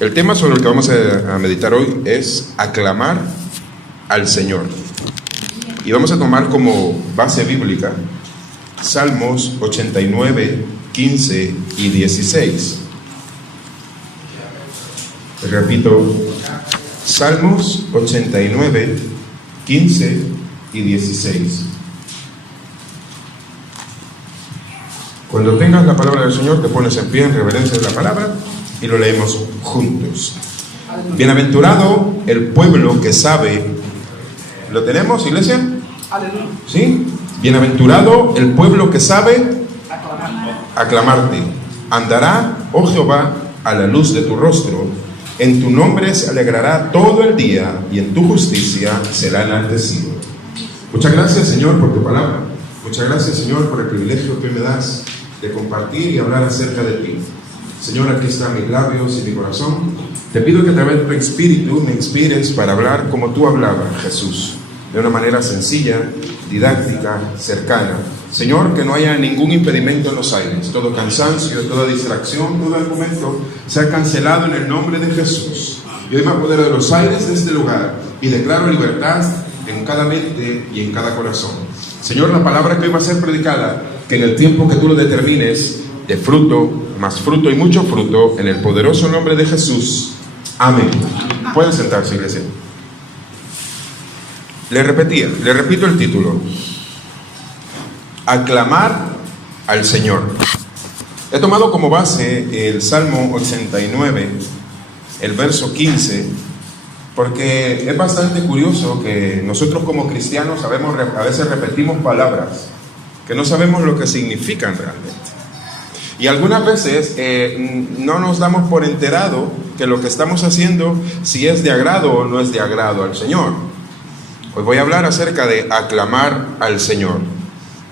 El tema sobre el que vamos a meditar hoy es aclamar al Señor. Y vamos a tomar como base bíblica Salmos 89, 15 y 16. Repito, Salmos 89, 15 y 16. Cuando tengas la palabra del Señor, te pones en pie en reverencia de la palabra y lo leemos juntos. Bienaventurado el pueblo que sabe. ¿Lo tenemos, iglesia? Aleluya. ¿Sí? Bienaventurado el pueblo que sabe aclamarte. Andará, oh Jehová, a la luz de tu rostro. En tu nombre se alegrará todo el día y en tu justicia será enaltecido. Muchas gracias, Señor, por tu palabra. Muchas gracias, Señor, por el privilegio que me das de compartir y hablar acerca de ti. Señor, aquí están mis labios y mi corazón. Te pido que a través de tu espíritu me inspires para hablar como tú hablabas, Jesús, de una manera sencilla, didáctica, cercana. Señor, que no haya ningún impedimento en los aires. Todo cansancio, toda distracción, todo argumento sea cancelado en el nombre de Jesús. Yo doy más poder de los aires de este lugar y declaro libertad en cada mente y en cada corazón. Señor, la palabra que hoy va a ser predicada, que en el tiempo que tú lo determines, de fruto, más fruto y mucho fruto, en el poderoso nombre de Jesús. Amén. Pueden sentarse, iglesia. Le repito el título: aclamar al Señor. He tomado como base el Salmo 89, el verso 15, porque es bastante curioso que nosotros como cristianos a veces repetimos palabras que no sabemos lo que significan realmente. Y algunas veces no nos damos por enterado que lo que estamos haciendo, si es de agrado o no es de agrado al Señor. Hoy voy a hablar acerca de aclamar al Señor.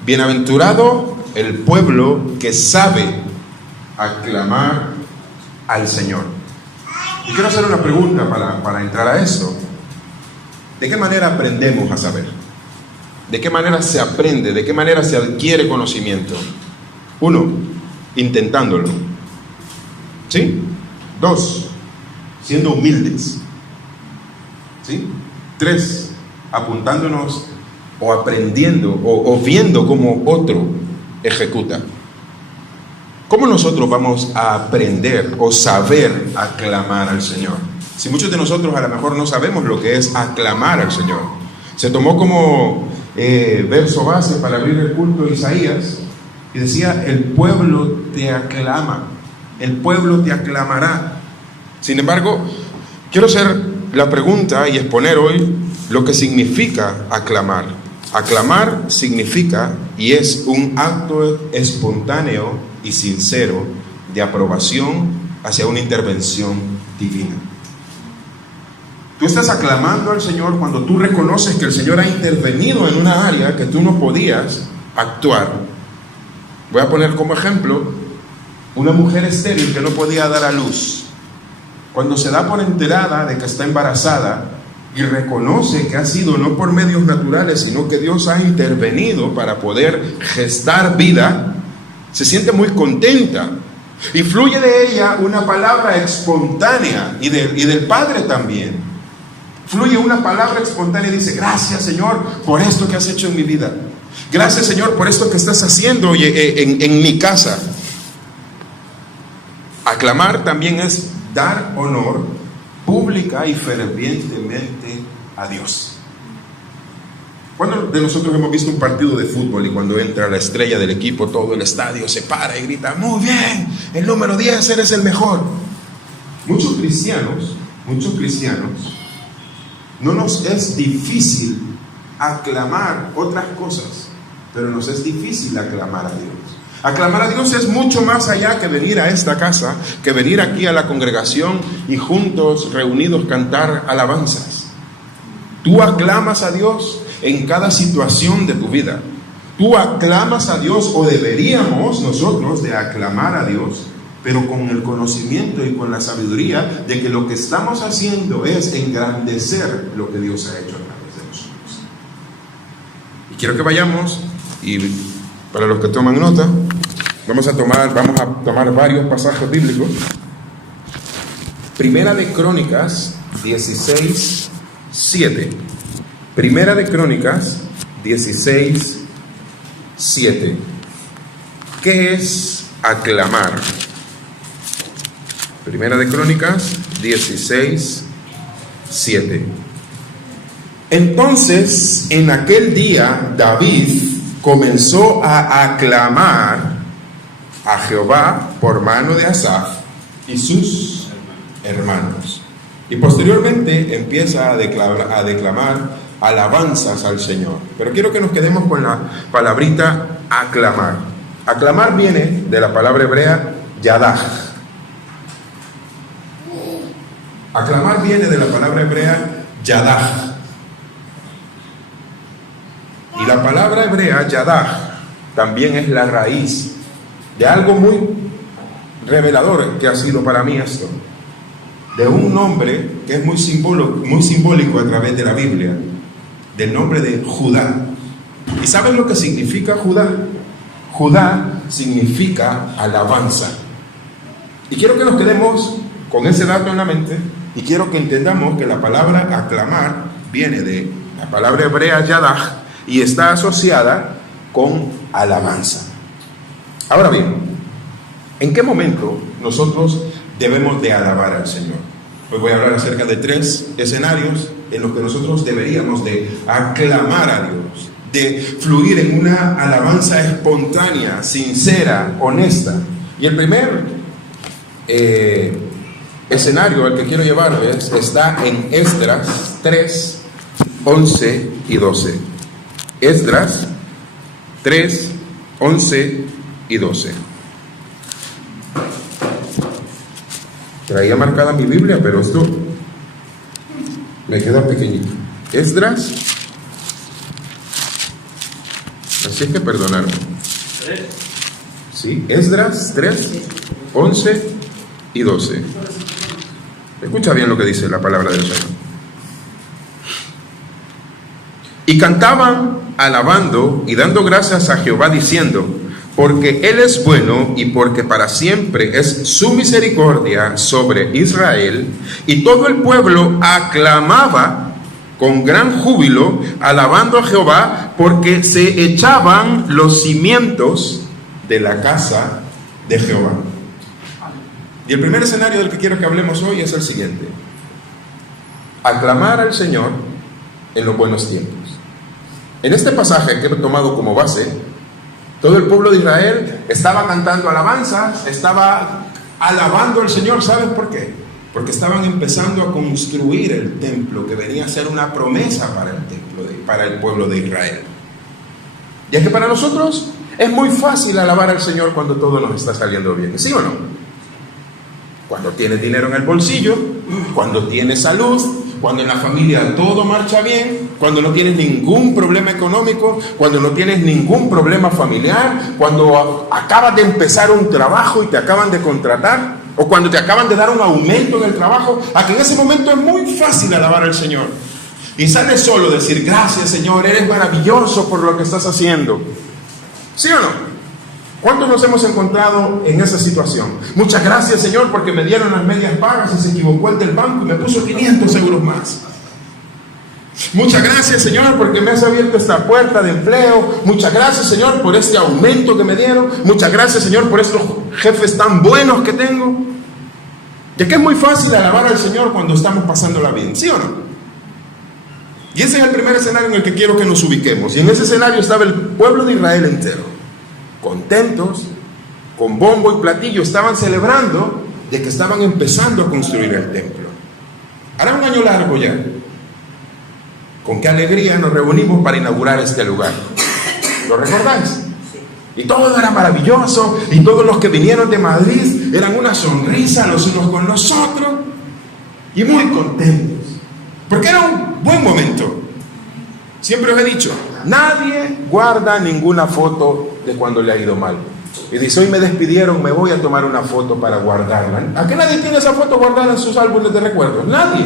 Bienaventurado el pueblo que sabe aclamar al Señor. Y quiero hacer una pregunta para entrar a esto. ¿De qué manera aprendemos a saber? ¿De qué manera se aprende? ¿De qué manera se adquiere conocimiento? 1, intentándolo. ¿Sí? 2, siendo humildes. ¿Sí? 3, apuntándonos o aprendiendo o viendo cómo otro ejecuta. ¿Cómo nosotros vamos a aprender o saber aclamar al Señor? Si muchos de nosotros a lo mejor no sabemos lo que es aclamar al Señor. Se tomó como verso base para abrir el culto de Isaías y decía: el pueblo te aclama, el pueblo te aclamará. Sin embargo, quiero hacer la pregunta y exponer hoy lo que significa aclamar. Aclamar significa y es un acto espontáneo y sincero de aprobación hacia una intervención divina. Tú estás aclamando al Señor cuando tú reconoces que el Señor ha intervenido en una área que tú no podías actuar. Voy a poner como ejemplo una mujer estéril que no podía dar a luz. Cuando se da por enterada de que está embarazada y reconoce que ha sido no por medios naturales, sino que Dios ha intervenido para poder gestar vida, se siente muy contenta y fluye de ella una palabra espontánea y del Padre también. Fluye una palabra espontánea y dice: gracias, Señor, por esto que has hecho en mi vida. Gracias, Señor, por esto que estás haciendo en mi casa. Aclamar también es dar honor pública y fervientemente a Dios. ¿Cuándo de nosotros hemos visto un partido de fútbol y cuando entra la estrella del equipo, todo el estadio se para y grita: muy bien, el número 10, eres el mejor? Muchos cristianos, no nos es difícil aclamar otras cosas, pero nos es difícil aclamar a Dios. Aclamar a Dios es mucho más allá que venir a esta casa, que venir aquí a la congregación y juntos, reunidos, cantar alabanzas. Tú aclamas a Dios en cada situación de tu vida. Tú aclamas a Dios, o deberíamos nosotros de aclamar a Dios, pero con el conocimiento y con la sabiduría de que lo que estamos haciendo es engrandecer lo que Dios ha hecho a través de nosotros. Y quiero que vayamos, y para los que toman nota, vamos a tomar varios pasajes bíblicos Primera de Crónicas 16:7. Primera de Crónicas 16:7. ¿Qué es aclamar? Primera de Crónicas 16:7. Entonces, en aquel día, David comenzó a aclamar a Jehová por mano de Asaf y sus hermanos. Y posteriormente empieza a declamar alabanzas al Señor. Pero quiero que nos quedemos con la palabrita aclamar. Aclamar viene de la palabra hebrea yadah. Aclamar viene de la palabra hebrea yadah. Y la palabra hebrea yadah también es la raíz de algo muy revelador que ha sido para mí esto, de un nombre que es muy simbólico a través de la Biblia, del nombre de Judá. ¿Y saben lo que significa Judá? Judá significa alabanza. Y quiero que nos quedemos con ese dato en la mente, y quiero que entendamos que la palabra aclamar viene de la palabra hebrea yadah y está asociada con alabanza. Ahora bien, ¿en qué momento nosotros debemos de alabar al Señor? Hoy voy a hablar acerca de 3 escenarios en los que nosotros deberíamos de aclamar a Dios, de fluir en una alabanza espontánea, sincera, honesta. Y el primer escenario al que quiero llevarles está en Esdras 3, 11 y 12. Esdras 3, 11 y 12. Traía marcada mi Biblia, pero esto me queda pequeñito. Esdras, así es que perdonarme. Sí, Esdras 3, 11 y 12. Escucha bien lo que dice la palabra del Señor. Y cantaban alabando y dando gracias a Jehová diciendo: porque Él es bueno y porque para siempre es su misericordia sobre Israel. Y todo el pueblo aclamaba con gran júbilo, alabando a Jehová, porque se echaban los cimientos de la casa de Jehová. Y el primer escenario del que quiero que hablemos hoy es el siguiente: aclamar al Señor en los buenos tiempos. En este pasaje que he tomado como base, todo el pueblo de Israel estaba cantando alabanzas, estaba alabando al Señor. ¿Sabes por qué? Porque estaban empezando a construir el templo, que venía a ser una promesa para el templo, para el pueblo de Israel. Y es que para nosotros es muy fácil alabar al Señor cuando todo nos está saliendo bien, ¿sí o no? Cuando tienes dinero en el bolsillo, cuando tienes salud, cuando en la familia todo marcha bien, cuando no tienes ningún problema económico, cuando no tienes ningún problema familiar, cuando acabas de empezar un trabajo y te acaban de contratar, o cuando te acaban de dar un aumento en el trabajo, a que en ese momento es muy fácil alabar al Señor. Y sale solo decir: gracias, Señor, eres maravilloso por lo que estás haciendo. ¿Sí o no? ¿Cuántos nos hemos encontrado en esa situación? Muchas gracias, Señor, porque me dieron las medias pagas y se equivocó el del banco y me puso 500 euros más. Muchas gracias, Señor, porque me has abierto esta puerta de empleo. Muchas gracias, Señor, por este aumento que me dieron. Muchas gracias, Señor, por estos jefes tan buenos que tengo. Ya que es muy fácil alabar al Señor cuando estamos pasándola bien, ¿sí o no? Y ese es el primer escenario en el que quiero que nos ubiquemos. Y en ese escenario estaba el pueblo de Israel entero, contentos, con bombo y platillo, estaban celebrando de que estaban empezando a construir el templo. Hará un año largo ya. Con qué alegría nos reunimos para inaugurar este lugar. ¿Lo recordáis? Y todo era maravilloso, y todos los que vinieron de Madrid eran una sonrisa los unos con los otros, y muy contentos, porque era un buen momento. Siempre os he dicho, nadie guarda ninguna foto de cuando le ha ido mal. Y dice: hoy me despidieron, me voy a tomar una foto para guardarla. ¿A qué nadie tiene esa foto guardada en sus álbumes de recuerdos? Nadie.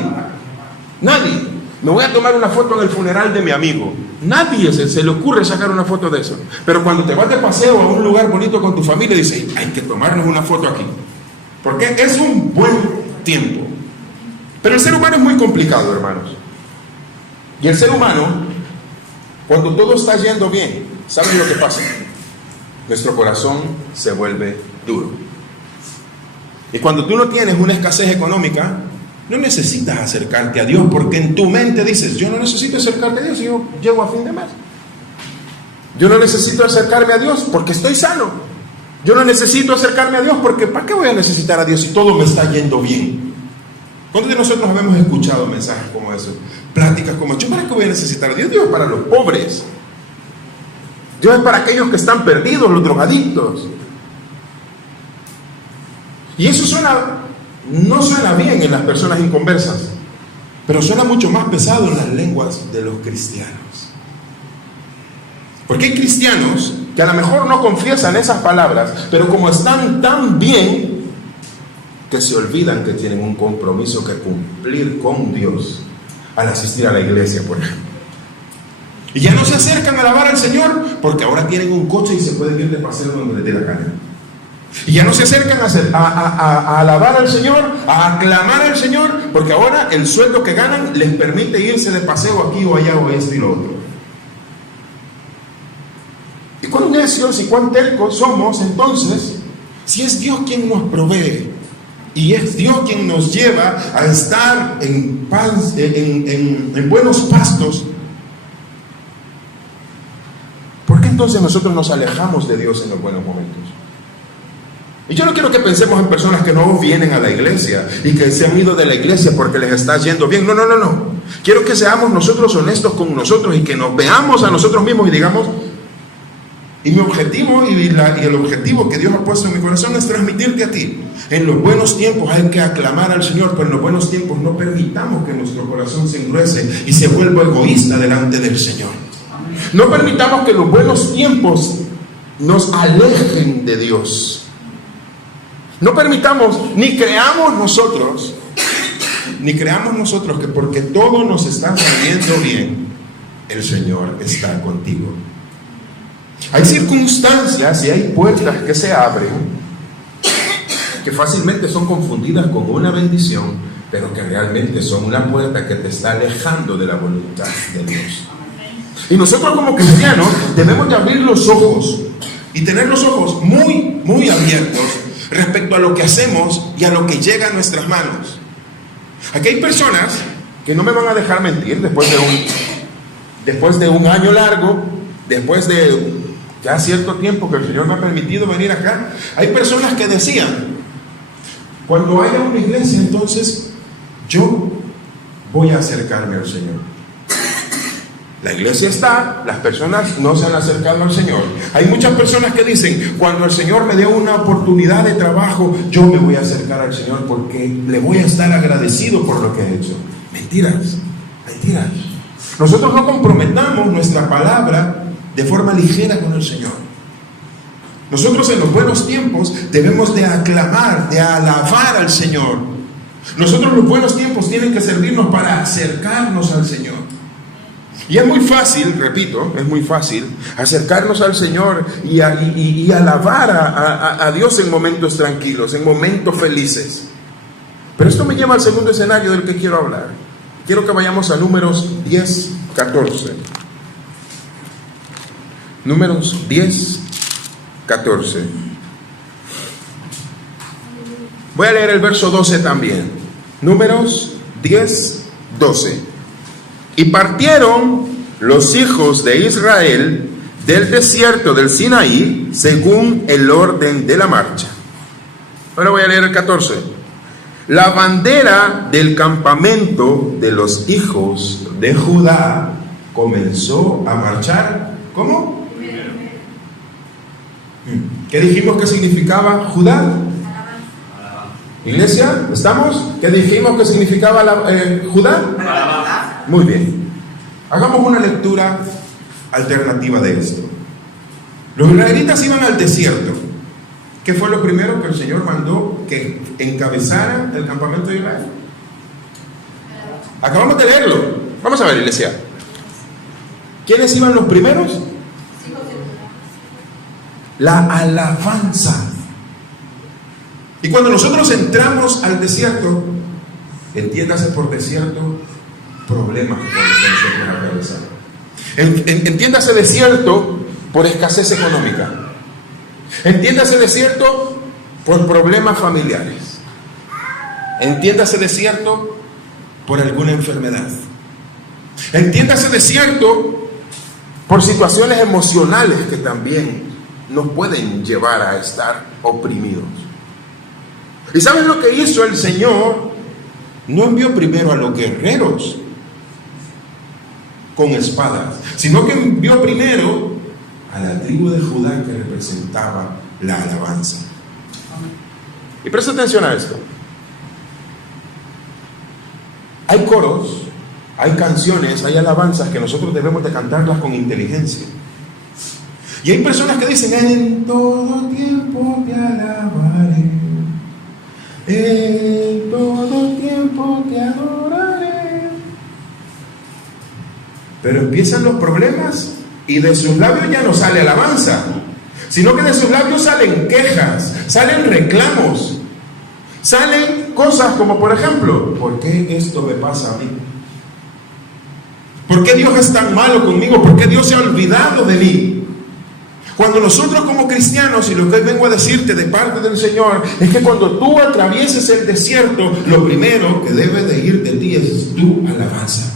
Nadie. Me voy a tomar una foto en el funeral de mi amigo. Nadie se le ocurre sacar una foto de eso. Pero cuando te vas de paseo a un lugar bonito con tu familia, dices: hay que tomarnos una foto aquí, porque es un buen tiempo. Pero el ser humano es muy complicado, hermanos. Y el ser humano, cuando todo está yendo bien, ¿saben lo que pasa? Nuestro corazón se vuelve duro. Y cuando tú no tienes una escasez económica, no necesitas acercarte a Dios, porque en tu mente dices, yo no necesito acercarte a Dios, yo llego a fin de mes. Yo no necesito acercarme a Dios porque estoy sano. Yo no necesito acercarme a Dios porque ¿para qué voy a necesitar a Dios si todo me está yendo bien? ¿Cuántos de nosotros habemos escuchado mensajes como esos? Pláticas como, ¿yo para qué voy a necesitar a Dios? Dios es para los pobres. Dios es para aquellos que están perdidos, los drogadictos. Y eso no suena bien en las personas inconversas, pero suena mucho más pesado en las lenguas de los cristianos. Porque hay cristianos que a lo mejor no confiesan esas palabras, pero como están tan bien, que se olvidan que tienen un compromiso que cumplir con Dios al asistir a la iglesia, por ejemplo. Y ya no se acercan a alabar al Señor porque ahora tienen un coche y se pueden ir de paseo donde les dé la gana. Y ya no se acercan a alabar al Señor, a aclamar al Señor, porque ahora el sueldo que ganan les permite irse de paseo aquí o allá o esto y lo otro. Y cuán necios y cuán tercos somos entonces, si es Dios quien nos provee y es Dios quien nos lleva a estar en paz, en buenos pastos, ¿por qué entonces nosotros nos alejamos de Dios en los buenos momentos? Y yo no quiero que pensemos en personas que no vienen a la iglesia y que se han ido de la iglesia porque les está yendo bien. No. Quiero que seamos nosotros honestos con nosotros y que nos veamos a nosotros mismos y digamos, y mi objetivo y el objetivo que Dios ha puesto en mi corazón es transmitirte a ti. En los buenos tiempos hay que aclamar al Señor, pero en los buenos tiempos no permitamos que nuestro corazón se engruese y se vuelva egoísta delante del Señor. No permitamos que los buenos tiempos nos alejen de Dios. No permitamos, ni creamos nosotros que porque todo nos está saliendo bien, el Señor está contigo. Hay circunstancias y hay puertas que se abren que fácilmente son confundidas con una bendición, pero que realmente son una puerta que te está alejando de la voluntad de Dios. Y nosotros como cristianos debemos de abrir los ojos y tener los ojos muy, muy abiertos respecto a lo que hacemos y a lo que llega a nuestras manos. Aquí hay personas que no me van a dejar mentir después de un año largo, después de ya cierto tiempo que el Señor me ha permitido venir acá. Hay personas que decían, cuando haya una iglesia, entonces yo voy a acercarme al Señor. La iglesia está, las personas no se han acercado al Señor. Hay muchas personas que dicen, cuando el Señor me dé una oportunidad de trabajo, yo me voy a acercar al Señor porque le voy a estar agradecido por lo que he hecho. Mentiras. Nosotros no comprometamos nuestra palabra de forma ligera con el Señor. Nosotros en los buenos tiempos debemos de aclamar, de alabar al Señor. Nosotros los buenos tiempos tienen que servirnos para acercarnos al Señor. Y es muy fácil, repito, es muy fácil acercarnos al Señor y alabar a Dios en momentos tranquilos, en momentos felices. Pero esto me lleva al segundo escenario del que quiero hablar. Quiero que vayamos a Números 10, 14. Números 10, 14. Voy a leer el verso 12 también. Números 10, 12. Y partieron los hijos de Israel del desierto del Sinaí según el orden de la marcha. Ahora voy a leer el 14. La bandera del campamento de los hijos de Judá comenzó a marchar. ¿Cómo? ¿Qué dijimos que significaba Judá? Iglesia, ¿estamos? ¿Qué dijimos que significaba Judá? Muy bien. Hagamos una lectura alternativa de esto. Los israelitas iban al desierto. ¿Qué fue lo primero que el Señor mandó que encabezara el campamento de Israel? Acabamos de leerlo. Vamos a ver, iglesia. ¿Quiénes iban los primeros? La alabanza. Y cuando nosotros entramos al desierto, Entiéndase por desierto, problemas por los que nosotros atravesamos. Entiéndase desierto por escasez económica. Entiéndase desierto por problemas familiares. Entiéndase desierto por alguna enfermedad. Entiéndase desierto por situaciones emocionales que también nos pueden llevar a estar oprimidos. ¿Y saben lo que hizo el Señor? No envió primero a los guerreros con espadas, sino que envió primero a la tribu de Judá, que representaba la alabanza. Y presta atención a esto. Hay coros, hay canciones, hay alabanzas que nosotros debemos de cantarlas con inteligencia. Y hay personas que dicen: en todo tiempo te alabaré, en todo tiempo te adoraré. Pero empiezan los problemas y de sus labios ya no sale alabanza, sino que de sus labios salen quejas, salen reclamos, salen cosas como, por ejemplo: ¿por qué esto me pasa a mí? ¿Por qué Dios es tan malo conmigo? ¿Por qué Dios se ha olvidado de mí? Cuando nosotros como cristianos, y lo que hoy vengo a decirte de parte del Señor, es que cuando tú atravieses el desierto, lo primero que debe de ir de ti es tu alabanza.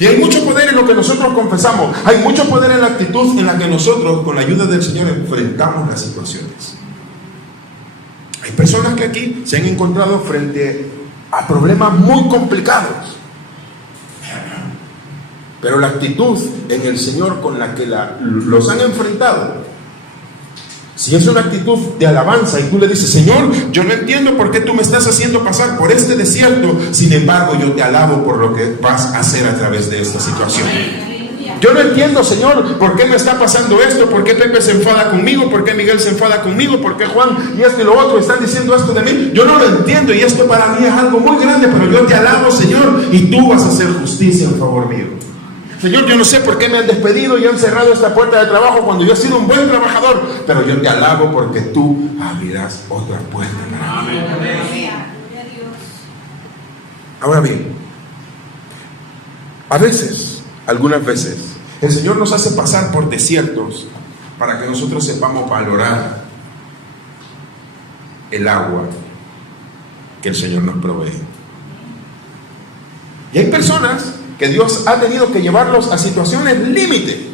Y hay mucho poder en lo que nosotros confesamos. Hay mucho poder en la actitud en la que nosotros, con la ayuda del Señor, enfrentamos las situaciones. Hay personas que aquí se han encontrado frente a problemas muy complicados, pero la actitud en el Señor con la que los han enfrentado, si es una actitud de alabanza y tú le dices: Señor, yo no entiendo por qué tú me estás haciendo pasar por este desierto, sin embargo yo te alabo por lo que vas a hacer a través de esta situación. Yo no entiendo, Señor, por qué me está pasando esto, por qué Pepe se enfada conmigo, por qué Miguel se enfada conmigo, por qué Juan y esto y lo otro están diciendo esto de mí. Yo no lo entiendo y esto para mí es algo muy grande, pero yo te alabo, Señor, y tú vas a hacer justicia en favor mío. Señor, yo no sé por qué me han despedido y han cerrado esta puerta de trabajo cuando yo he sido un buen trabajador, pero yo te alabo porque tú abrirás otra puerta para mí. Ahora bien, a veces, algunas veces, el Señor nos hace pasar por desiertos para que nosotros sepamos valorar el agua que el Señor nos provee. Y hay personas que Dios ha tenido que llevarlos a situaciones límite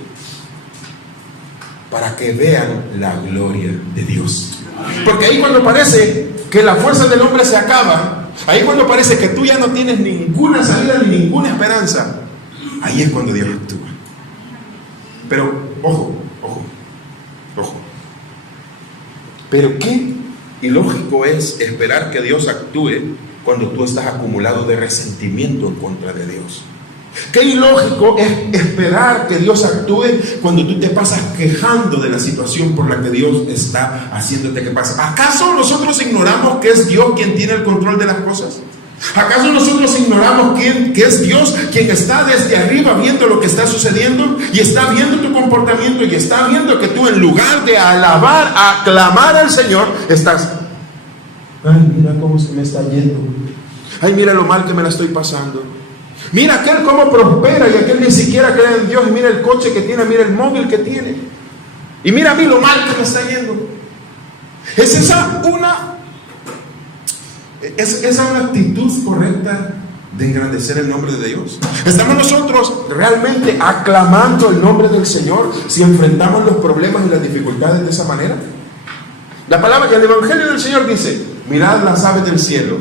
para que vean la gloria de Dios. Porque ahí cuando parece que la fuerza del hombre se acaba, ahí cuando parece que tú ya no tienes ninguna salida ni ninguna esperanza, ahí es cuando Dios actúa. Pero ojo, pero qué ilógico es esperar que Dios actúe cuando tú estás acumulado de resentimiento en contra de Dios. Qué ilógico es esperar que Dios actúe cuando tú te pasas quejando de la situación por la que Dios está haciéndote que pase. ¿Acaso nosotros ignoramos que es Dios quien tiene el control de las cosas? ¿Acaso nosotros ignoramos que es Dios quien está desde arriba viendo lo que está sucediendo y está viendo tu comportamiento y está viendo que tú, en lugar de alabar, aclamar al Señor, estás: ay, mira cómo se me está yendo, ay, mira lo mal que me la estoy pasando, mira aquel cómo prospera y aquel ni siquiera cree en Dios, y mira el coche que tiene, mira el móvil que tiene, y mira a mí lo mal que me está yendo. ¿Es esa una actitud correcta de engrandecer el nombre de Dios? ¿Estamos nosotros realmente aclamando el nombre del Señor si enfrentamos los problemas y las dificultades de esa manera? La palabra que el Evangelio del Señor dice: mirad las aves del cielo,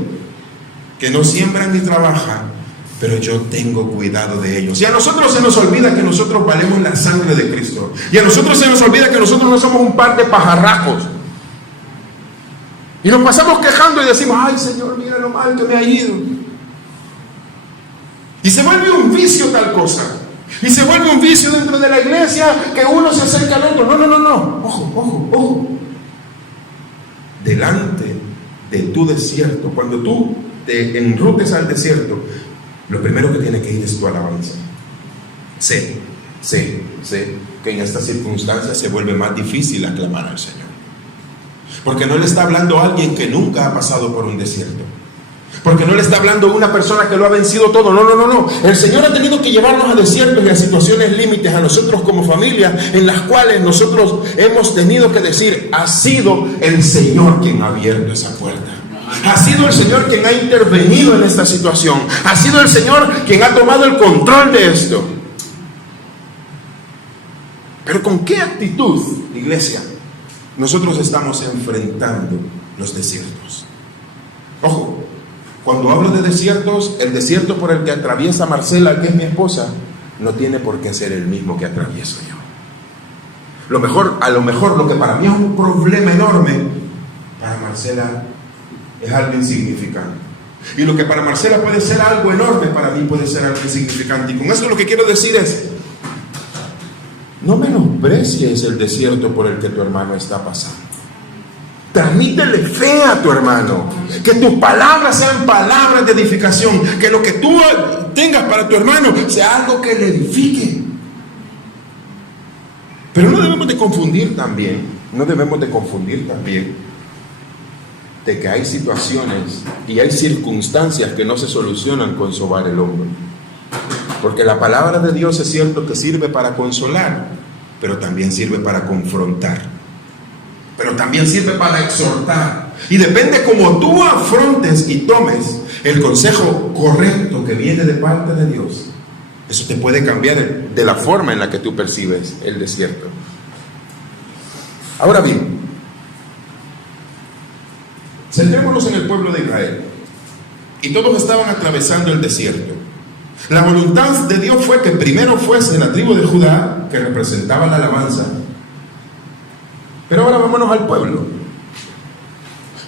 que no siembran ni trabajan, pero yo tengo cuidado de ellos. Y a nosotros se nos olvida que nosotros valemos la sangre de Cristo. Y a nosotros se nos olvida que nosotros no somos un par de pajarracos. Y nos pasamos quejando y decimos: ay, Señor, mira lo mal que me ha ido. Y se vuelve un vicio tal cosa. Y se vuelve un vicio dentro de la iglesia, que uno se acerca al otro. No. Ojo. Delante de tu desierto, cuando tú te enrutes al desierto, lo primero que tiene que ir es tu alabanza. Sé que en estas circunstancias se vuelve más difícil aclamar al Señor, porque no le está hablando a alguien que nunca ha pasado por un desierto. Porque no le está hablando a una persona que lo ha vencido todo. No. El Señor ha tenido que llevarnos a desiertos y a situaciones límites a nosotros como familia, en las cuales nosotros hemos tenido que decir: ha sido el Señor quien ha abierto esa puerta. Ha sido el Señor quien ha intervenido en esta situación. Ha sido el Señor quien ha tomado el control de esto. Pero ¿con qué actitud, iglesia, nosotros estamos enfrentando los desiertos? Ojo, cuando hablo de desiertos, el desierto por el que atraviesa Marcela, que es mi esposa, no tiene por qué ser el mismo que atravieso yo. A lo mejor lo que para mí es un problema enorme, para Marcela es algo insignificante. Y lo que para Marcela puede ser algo enorme, para mí puede ser algo insignificante. Y con eso lo que quiero decir es: no menosprecies el desierto por el que tu hermano está pasando. Transmítele fe a tu hermano. Que tus palabras sean palabras de edificación. Que lo que tú tengas para tu hermano sea algo que le edifique. Pero no debemos de confundir también de que hay situaciones y hay circunstancias que no se solucionan con sobar el hombro. Porque la palabra de Dios es cierto que sirve para consolar, pero también sirve para confrontar, pero también sirve para exhortar. Y depende cómo tú afrontes y tomes el consejo correcto que viene de parte de Dios, eso te puede cambiar de la forma en la que tú percibes el desierto. Ahora bien, centrémonos en el pueblo de Israel. Y todos estaban atravesando el desierto. La voluntad de Dios fue que primero fuese la tribu de Judá, que representaba la alabanza. Pero ahora vámonos al pueblo.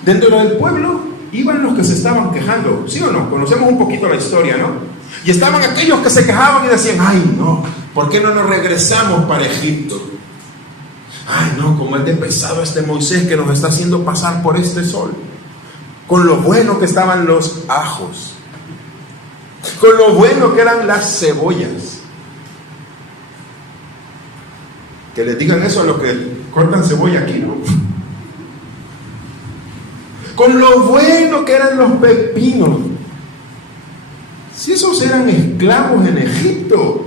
Dentro del pueblo iban los que se estaban quejando, ¿sí o no? Conocemos un poquito la historia, ¿no? Y estaban aquellos que se quejaban y decían: ay no, ¿por qué no nos regresamos para Egipto? Ay no, como es de pesado este Moisés que nos está haciendo pasar por este sol. Con lo bueno que estaban los ajos, con lo bueno que eran las cebollas. Que les digan eso a los que cortan cebolla aquí, ¿no? Con lo bueno que eran los pepinos. Si esos eran esclavos en Egipto.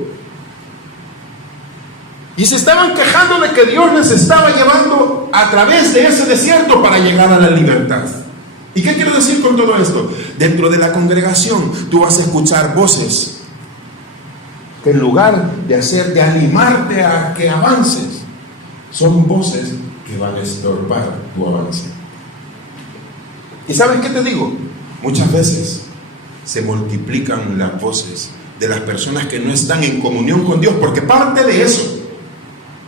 Y se estaban quejando de que Dios les estaba llevando a través de ese desierto para llegar a la libertad. ¿Y qué quiero decir con todo esto? Dentro de la congregación tú vas a escuchar voces que en lugar de animarte a que avances, son voces que van a estorbar tu avance. ¿Y sabes qué te digo? Muchas veces se multiplican las voces de las personas que no están en comunión con Dios, porque parte de eso,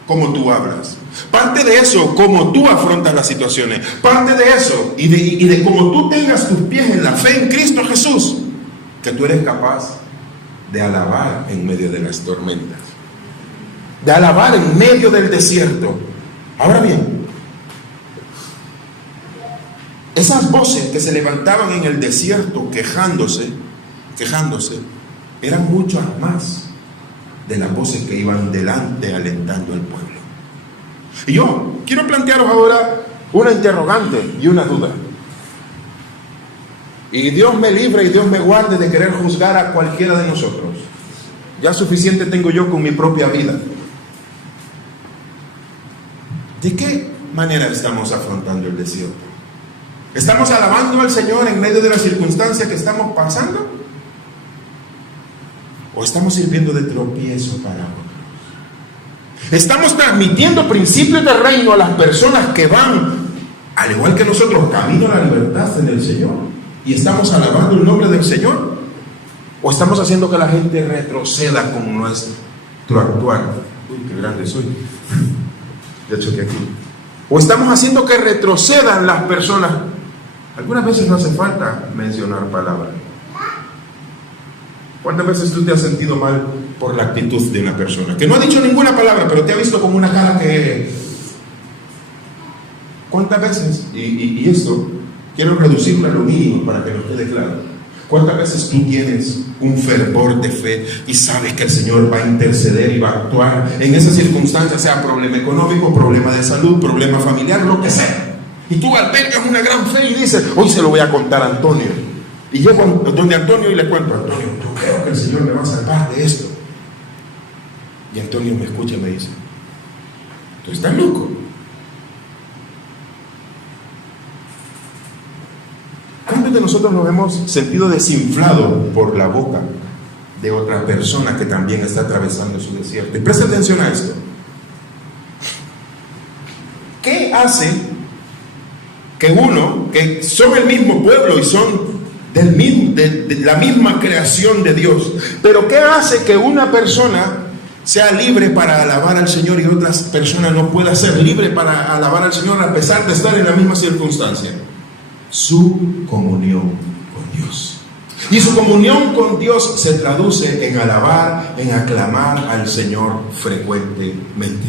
cómo tú hablas, parte de eso, cómo tú afrontas las situaciones, parte de eso y de cómo tú tengas tus pies en la fe en Cristo Jesús, que tú eres capaz de alabar en medio de las tormentas, de alabar en medio del desierto. Ahora bien, esas voces que se levantaban en el desierto quejándose, eran muchas más de las voces que iban delante alentando al pueblo. Y yo quiero plantearos ahora una interrogante y una duda. Y Dios me libre y Dios me guarde de querer juzgar a cualquiera de nosotros. Ya suficiente tengo yo con mi propia vida. ¿De qué manera estamos afrontando el desierto? ¿Estamos alabando al Señor en medio de las circunstancias que estamos pasando? ¿O estamos sirviendo de tropiezo para otros? ¿Estamos transmitiendo principios de reino a las personas que van, al igual que nosotros, camino a la libertad en el Señor? ¿Y estamos alabando el nombre del Señor? ¿O estamos haciendo que la gente retroceda con nuestro actuar? Uy, qué grande soy. Ya choqué aquí. ¿O estamos haciendo que retrocedan las personas? Algunas veces no hace falta mencionar palabras. ¿Cuántas veces tú te has sentido mal por la actitud de una persona que no ha dicho ninguna palabra, pero te ha visto como una cara que... ¿Cuántas veces? Y esto quiero reducirlo a lo mínimo para que nos quede claro. ¿Cuántas veces tú tienes un fervor de fe y sabes que el Señor va a interceder y va a actuar en esa circunstancia, sea problema económico, problema de salud, problema familiar, lo que sea? Y tú albergas una gran fe y dices: hoy se lo voy a contar a Antonio. Y llego a donde Antonio y le cuento: Antonio, yo creo que el Señor me va a salvar de esto. Y Antonio me escucha y me dice: ¿tú estás loco? ¿Cuántos de nosotros nos hemos sentido desinflados por la boca de otra persona que también está atravesando su desierto? Y presta atención a esto. ¿Qué hace que uno, que son el mismo pueblo y son de la misma creación de Dios, pero qué hace que una persona sea libre para alabar al Señor y otras personas no pueda ser libre para alabar al Señor a pesar de estar en la misma circunstancia? Su comunión con Dios. Y su comunión con Dios se traduce en alabar, en aclamar al Señor frecuentemente.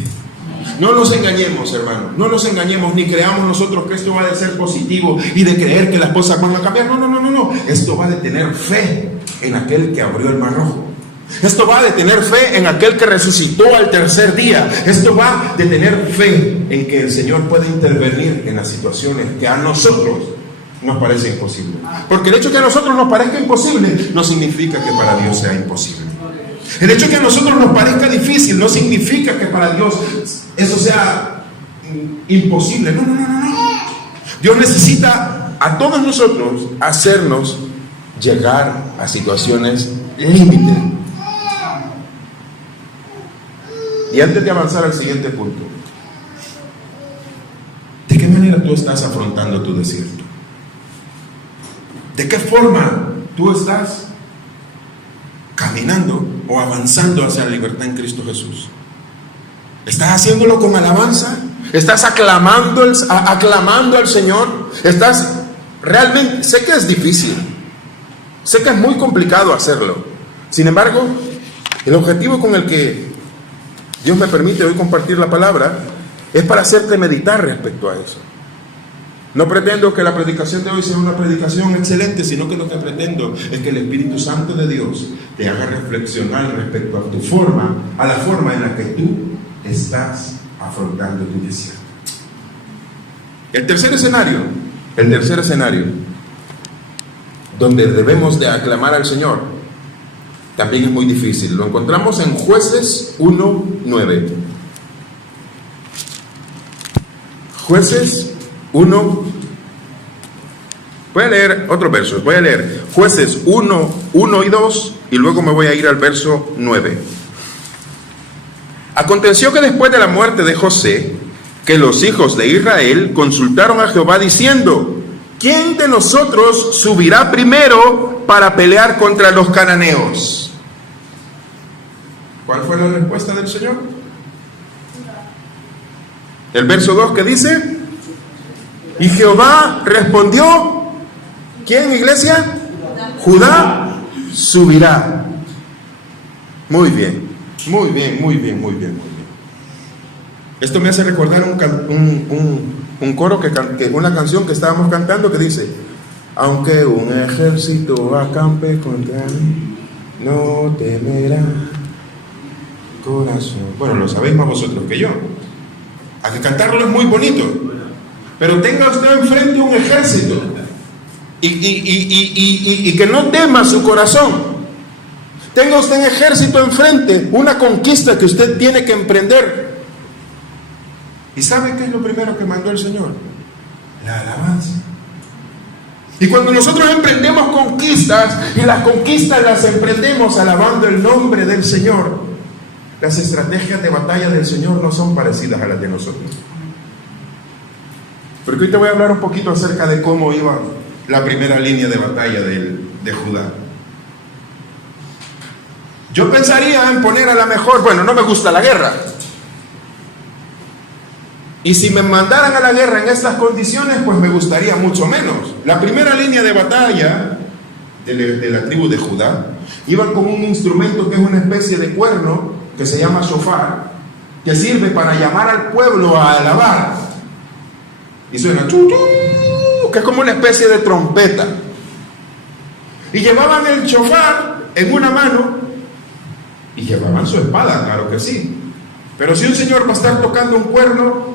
No nos engañemos, hermanos, no nos engañemos, ni creamos nosotros que esto va a ser positivo y de creer que las cosas van a cambiar. No. Esto va de tener fe en aquel que abrió el mar rojo. Esto va de tener fe en aquel que resucitó al tercer día. Esto va de tener fe en que el Señor puede intervenir en las situaciones que a nosotros nos parece imposible. Porque el hecho de que a nosotros nos parezca imposible no significa que para Dios sea imposible. El hecho de que a nosotros nos parezca difícil no significa que para Dios eso sea imposible. No. Dios necesita a todos nosotros hacernos llegar a situaciones límite. Y antes de avanzar al siguiente punto, ¿de qué manera tú estás afrontando tu desierto? ¿De qué forma tú estás caminando o avanzando hacia la libertad en Cristo Jesús? ¿Estás haciéndolo con alabanza? ¿Estás aclamando al Señor? ¿Estás realmente? Sé que es difícil, sé que es muy complicado hacerlo. Sin embargo, el objetivo con el que Dios me permite hoy compartir la palabra es para hacerte meditar respecto a eso. No pretendo que la predicación de hoy sea una predicación excelente, sino que lo que pretendo es que el Espíritu Santo de Dios te haga reflexionar respecto a la forma en la que tú estás afrontando tu desierto. El tercer escenario donde debemos de aclamar al Señor también es muy difícil. Lo encontramos en Jueces 1:9. Jueces 1. Voy a leer otros versos. Voy a leer Jueces 1 y 2 y luego me voy a ir al verso 9. Aconteció que después de la muerte de José, que los hijos de Israel consultaron a Jehová diciendo: ¿quién de nosotros subirá primero para pelear contra los cananeos? ¿Cuál fue la respuesta del Señor? El verso 2 que dice: y Jehová respondió, ¿quién, iglesia? Judá subirá. Muy bien. Esto me hace recordar un coro, una canción que estábamos cantando que dice: aunque un ejército acampe contra mí, no temerá corazón. Bueno, lo sabéis más vosotros que yo. A que cantarlo es muy bonito, pero tenga usted enfrente un ejército y que no tema su corazón. Tenga usted un ejército enfrente, una conquista que usted tiene que emprender. ¿Y sabe qué es lo primero que mandó el Señor? La alabanza. Y cuando nosotros emprendemos conquistas, y las conquistas las emprendemos alabando el nombre del Señor, las estrategias de batalla del Señor no son parecidas a las de nosotros. Porque hoy te voy a hablar un poquito acerca de cómo iba la primera línea de batalla de Judá. Yo pensaría en poner a la mejor, bueno, no me gusta la guerra. Y si me mandaran a la guerra en estas condiciones, pues me gustaría mucho menos. La primera línea de batalla de la tribu de Judá iban con un instrumento que es una especie de cuerno que se llama shofar, que sirve para llamar al pueblo a alabar. Y suena chu, chu, que es como una especie de trompeta. Y llevaban el shofar en una mano y llevaban su espada, claro que sí. Pero si un señor va a estar tocando un cuerno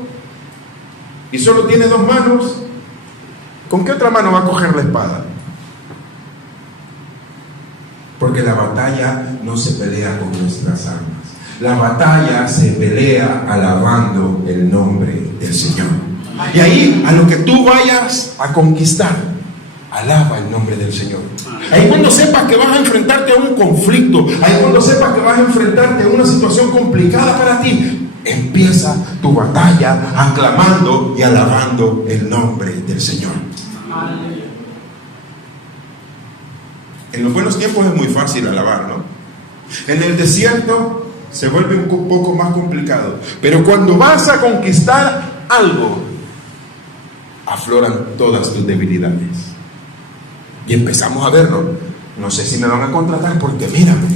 y solo tiene dos manos, ¿con qué otra mano va a coger la espada? Porque la batalla no se pelea con nuestras armas. La batalla se pelea alabando el nombre del Señor. Y ahí, a lo que tú vayas a conquistar, alaba el nombre del Señor. Ahí cuando sepas que vas a enfrentarte a un conflicto, ahí cuando sepas que vas a enfrentarte a una situación complicada para ti, empieza tu batalla aclamando y alabando el nombre del Señor. En los buenos tiempos es muy fácil alabar, ¿no? En el desierto se vuelve un poco más complicado. Pero cuando vas a conquistar algo, afloran todas tus debilidades. Y empezamos a verlo. No sé si me van a contratar porque mírame.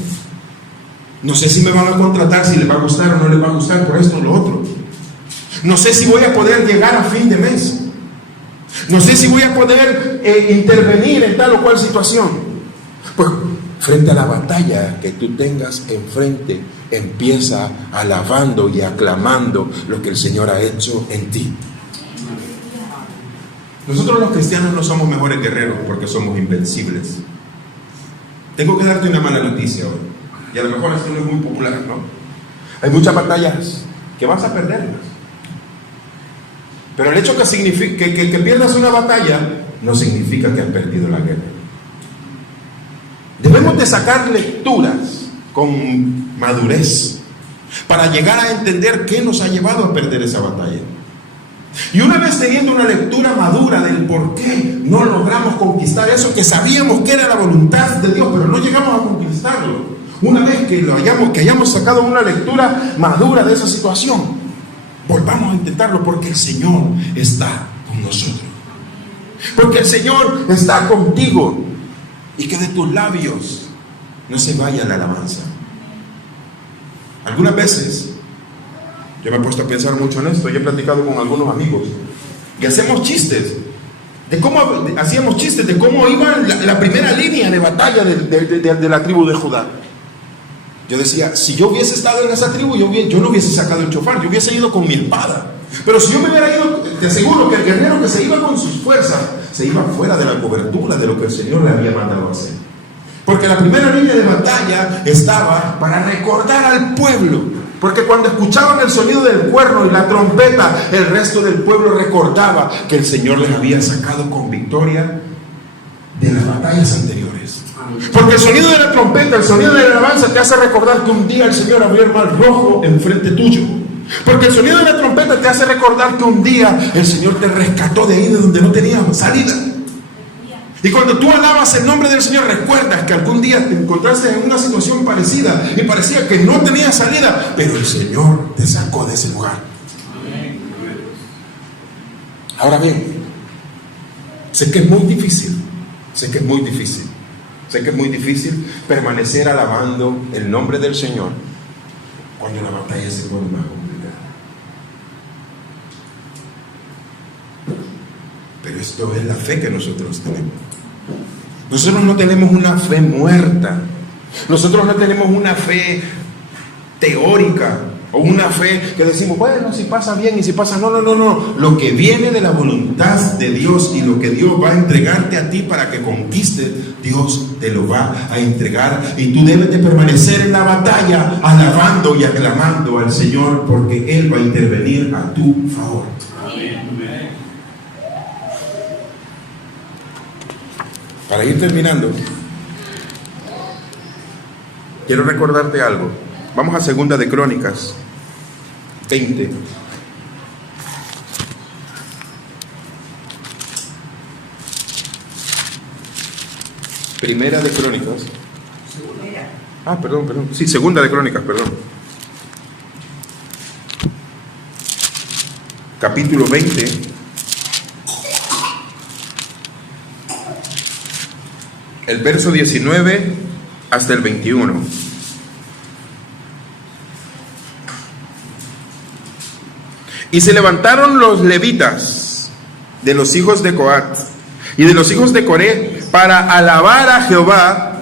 No sé si me van a contratar, si les va a gustar o no les va a gustar por esto o lo otro. No sé si voy a poder llegar a fin de mes. No sé si voy a poder intervenir en tal o cual situación. Pues frente a la batalla que tú tengas enfrente, empieza alabando y aclamando lo que el Señor ha hecho en ti. Nosotros los cristianos no somos mejores guerreros porque somos invencibles. Tengo que darte una mala noticia hoy. Y a lo mejor esto no es muy popular, ¿no? Hay muchas batallas que vas a perderlas. Pero el hecho que pierdas una batalla no significa que has perdido la guerra. Debemos de sacar lecturas con madurez para llegar a entender qué nos ha llevado a perder esa batalla. Y una vez teniendo una lectura madura del por qué no logramos conquistar eso que sabíamos que era la voluntad de Dios, pero no llegamos a conquistarlo, una vez que hayamos sacado una lectura madura de esa situación, volvamos a intentarlo porque el Señor está con nosotros. Porque el Señor está contigo. Y que de tus labios no se vaya la alabanza. Algunas veces yo me he puesto a pensar mucho en esto y he platicado con algunos amigos y hacíamos chistes de cómo iba la primera línea de batalla de la tribu de Judá. Yo decía, si yo hubiese estado en esa tribu, yo no hubiese sacado el chofar, yo hubiese ido con mi espada. Pero si yo me hubiera ido, te aseguro que el guerrero que se iba con sus fuerzas se iba fuera de la cobertura de lo que el Señor le había mandado hacer. Porque la primera línea de batalla estaba para recordar al pueblo. Porque cuando escuchaban el sonido del cuerno y la trompeta, el resto del pueblo recordaba que el Señor les había sacado con victoria de las batallas anteriores. Porque el sonido de la trompeta, el sonido de la alabanza te hace recordar que un día el Señor abrió el mar rojo enfrente tuyo. Porque el sonido de la trompeta te hace recordar que un día el Señor te rescató de ahí de donde no teníamos salida. Y cuando tú alabas el nombre del Señor, recuerdas que algún día te encontraste en una situación parecida y parecía que no tenías salida, pero el Señor te sacó de ese lugar. Ahora bien, sé que es muy difícil permanecer alabando el nombre del Señor cuando la batalla se pone más complicada. Pero esto es la fe que nosotros tenemos. Nosotros no tenemos una fe muerta. Nosotros no tenemos una fe teórica o una fe que decimos, bueno, si pasa bien y si pasa no. Lo que viene de la voluntad de Dios y lo que Dios va a entregarte a ti para que conquistes, Dios te lo va a entregar. Y tú debes de permanecer en la batalla alabando y aclamando al Señor porque Él va a intervenir a tu favor. Para ir terminando, quiero recordarte algo. Vamos a Segunda de Crónicas 20. Primera de Crónicas. Perdón. Sí, Segunda de Crónicas, perdón. Capítulo 20. El verso 19 hasta el 21. Y se levantaron los levitas de los hijos de Coat y de los hijos de Coré para alabar a Jehová,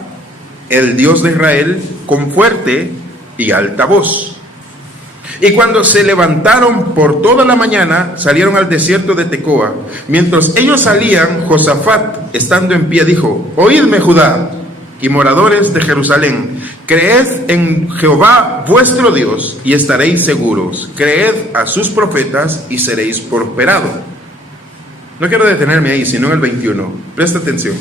el Dios de Israel, con fuerte y alta voz. Y cuando se levantaron por toda la mañana, salieron al desierto de Tecoa. Mientras ellos salían, Josafat, estando en pie, dijo: Oídme, Judá, y moradores de Jerusalén, creed en Jehová vuestro Dios y estaréis seguros. Creed a sus profetas y seréis prosperados. No quiero detenerme ahí, sino en el 21. Presta atención.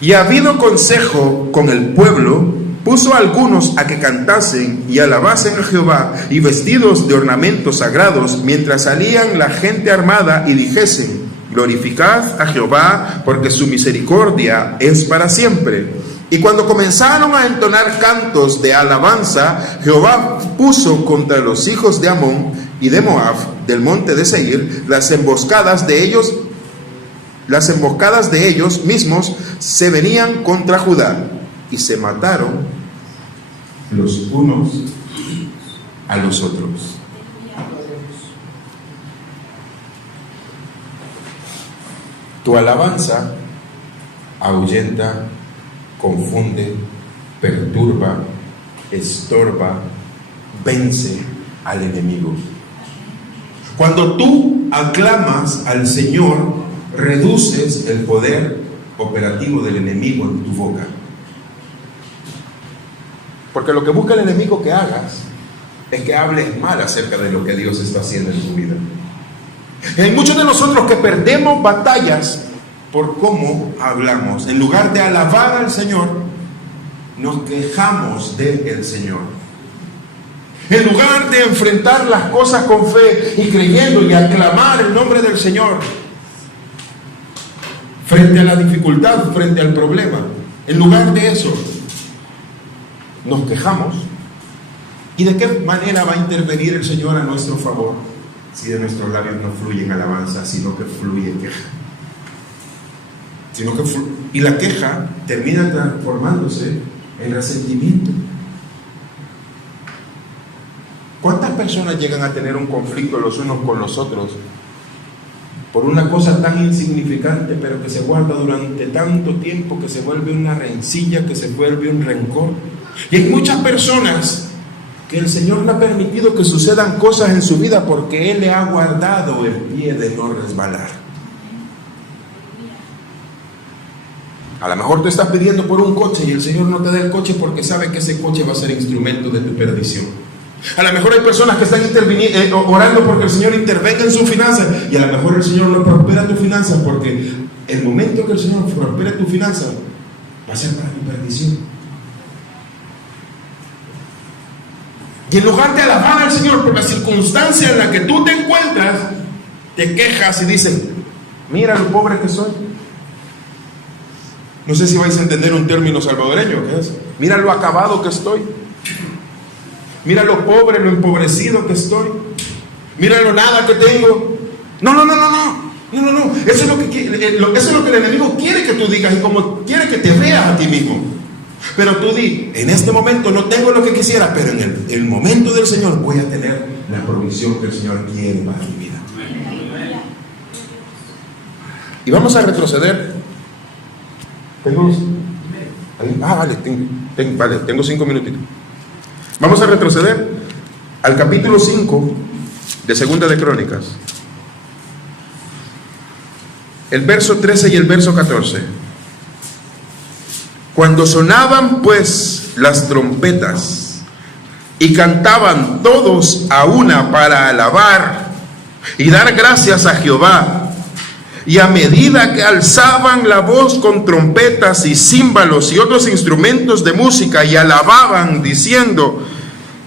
Y habido consejo con el pueblo, puso a algunos a que cantasen y alabasen a Jehová, y vestidos de ornamentos sagrados, mientras salían la gente armada, y dijesen: glorificad a Jehová, porque su misericordia es para siempre. Y cuando comenzaron a entonar cantos de alabanza, Jehová puso contra los hijos de Amón y de Moab, del monte de Seir, las emboscadas de ellos mismos se venían contra Judá, y se mataron los unos a los otros. Tu alabanza ahuyenta, confunde, perturba, estorba, vence al enemigo. Cuando tú aclamas al Señor, reduces el poder operativo del enemigo en tu boca. Porque lo que busca el enemigo que hagas es que hables mal acerca de lo que Dios está haciendo en tu vida. Y hay muchos de nosotros que perdemos batallas por cómo hablamos. En lugar de alabar al Señor, nos quejamos del Señor. En lugar de enfrentar las cosas con fe y creyendo y aclamar el nombre del Señor frente a la dificultad, frente al problema, en lugar de eso, nos quejamos. ¿Y de qué manera va a intervenir el Señor a nuestro favor si de nuestros labios no fluyen alabanza, sino que fluye queja? Y la queja termina transformándose en resentimiento. ¿Cuántas personas llegan a tener un conflicto los unos con los otros por una cosa tan insignificante, pero que se guarda durante tanto tiempo, que se vuelve una rencilla, que se vuelve un rencor? Y hay muchas personas que el Señor no ha permitido que sucedan cosas en su vida porque Él le ha guardado el pie de no resbalar. A lo mejor te estás pidiendo por un coche y el Señor no te da el coche porque sabe que ese coche va a ser instrumento de tu perdición. A lo mejor hay personas que están orando porque el Señor intervenga en sus finanzas, y a lo mejor el Señor no prospera tus finanzas porque el momento que el Señor prospere tus finanzas va a ser para tu perdición. Y en lugar de alabar al Señor por la circunstancia en la que tú te encuentras, te quejas y dices: mira lo pobre que soy. No sé si vais a entender un término salvadoreño, ¿qué es? Mira lo acabado que estoy. Mira lo pobre, lo empobrecido que estoy. Mira lo nada que tengo. No. Eso es lo que el enemigo quiere que tú digas, y como quiere que te veas a ti mismo. Pero tú di: en este momento no tengo lo que quisiera, pero en el momento del Señor voy a tener la provisión que el Señor quiere para mi vida. Y vamos a retroceder. Tengo 5 minutitos. Vamos a retroceder al capítulo 5 de Segunda de Crónicas, el verso 13 y el verso 14. Cuando sonaban pues las trompetas y cantaban todos a una para alabar y dar gracias a Jehová, y a medida que alzaban la voz con trompetas y címbalos y otros instrumentos de música, y alababan diciendo: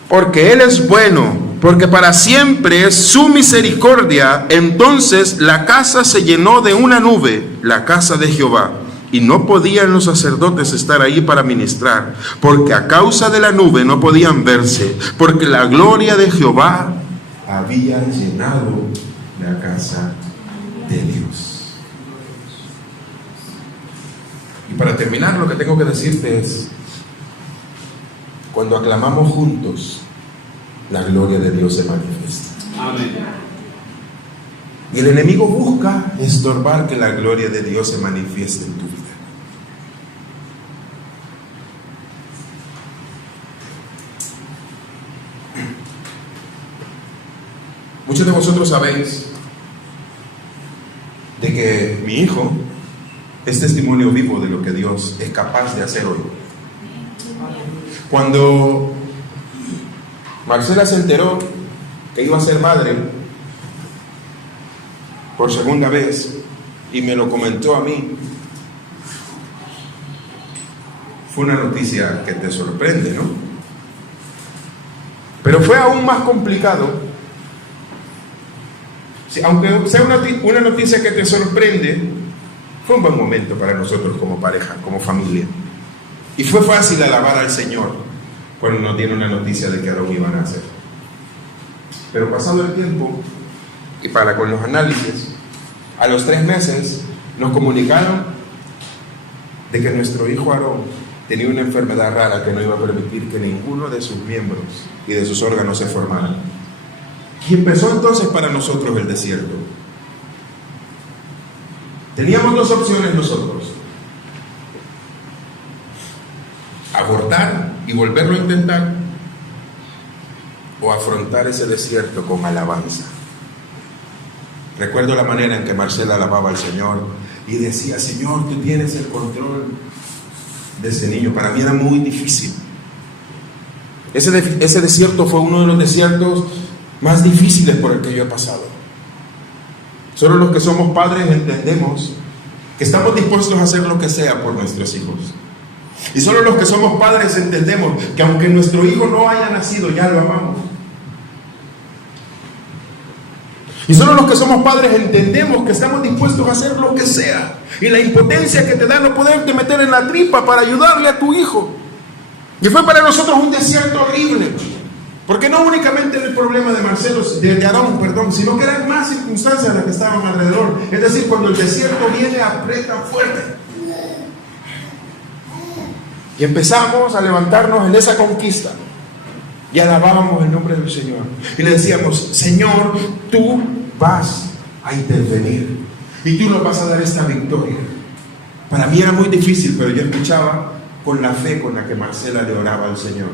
porque Él es bueno, porque para siempre es su misericordia, entonces la casa se llenó de una nube, la casa de Jehová, y no podían los sacerdotes estar ahí para ministrar, porque a causa de la nube no podían verse, porque la gloria de Jehová había llenado la casa de Dios. Y para terminar, lo que tengo que decirte es: cuando aclamamos juntos, la gloria de Dios se manifiesta. Amén. Y el enemigo busca estorbar que la gloria de Dios se manifieste en tu vida. Muchos de vosotros sabéis de que mi hijo es testimonio vivo de lo que Dios es capaz de hacer hoy. Cuando Marcela se enteró que iba a ser madre por segunda vez y me lo comentó a mí, fue una noticia que te sorprende, ¿no? Pero fue aún más complicado. Aunque sea una noticia que te sorprende, fue un buen momento para nosotros como pareja, como familia. Y fue fácil alabar al Señor cuando nos dieron la noticia de que ahora iban a hacer. Pero pasado el tiempo, y para con los análisis, a los 3 meses nos comunicaron de que nuestro hijo Aarón tenía una enfermedad rara que no iba a permitir que ninguno de sus miembros y de sus órganos se formaran. Y empezó entonces para nosotros el desierto. Teníamos 2 opciones nosotros: abortar y volverlo a intentar, o afrontar ese desierto con alabanza. Recuerdo la manera en que Marcela alababa al Señor y decía: Señor, tú tienes el control de ese niño. Para mí era muy difícil. Ese desierto fue uno de los desiertos más difíciles por el que yo he pasado. Solo los que somos padres entendemos que estamos dispuestos a hacer lo que sea por nuestros hijos. Y solo los que somos padres entendemos que aunque nuestro hijo no haya nacido, ya lo amamos. Y solo los que somos padres entendemos que estamos dispuestos a hacer lo que sea. Y la impotencia que te da no poderte meter en la tripa para ayudarle a tu hijo. Y fue para nosotros un desierto horrible. Porque no únicamente era el problema de Aarón, sino que eran más circunstancias las que estaban alrededor. Es decir, cuando el desierto viene, aprieta fuerte. Y empezamos a levantarnos en esa conquista. Y alabábamos el nombre del Señor. Y le decíamos: Señor, tú vas a intervenir. Y tú nos vas a dar esta victoria. Para mí era muy difícil, pero yo escuchaba con la fe con la que Marcela le oraba al Señor.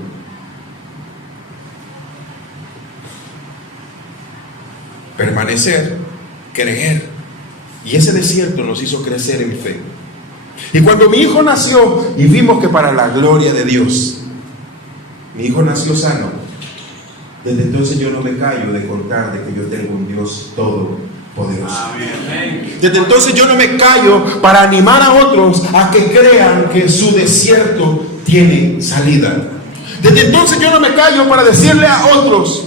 Permanecer, creer. Y ese desierto nos hizo crecer en fe. Y cuando mi hijo nació y vimos que para la gloria de Dios, mi hijo nació sano, desde entonces yo no me callo de contar de que yo tengo un Dios todopoderoso. Desde entonces yo no me callo para animar a otros a que crean que su desierto tiene salida. Desde entonces yo no me callo para decirle a otros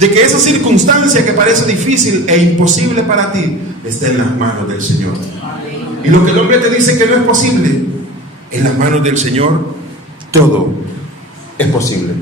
de que esa circunstancia que parece difícil e imposible para ti está en las manos del Señor. Y lo que el hombre te dice que no es posible, en las manos del Señor todo es posible.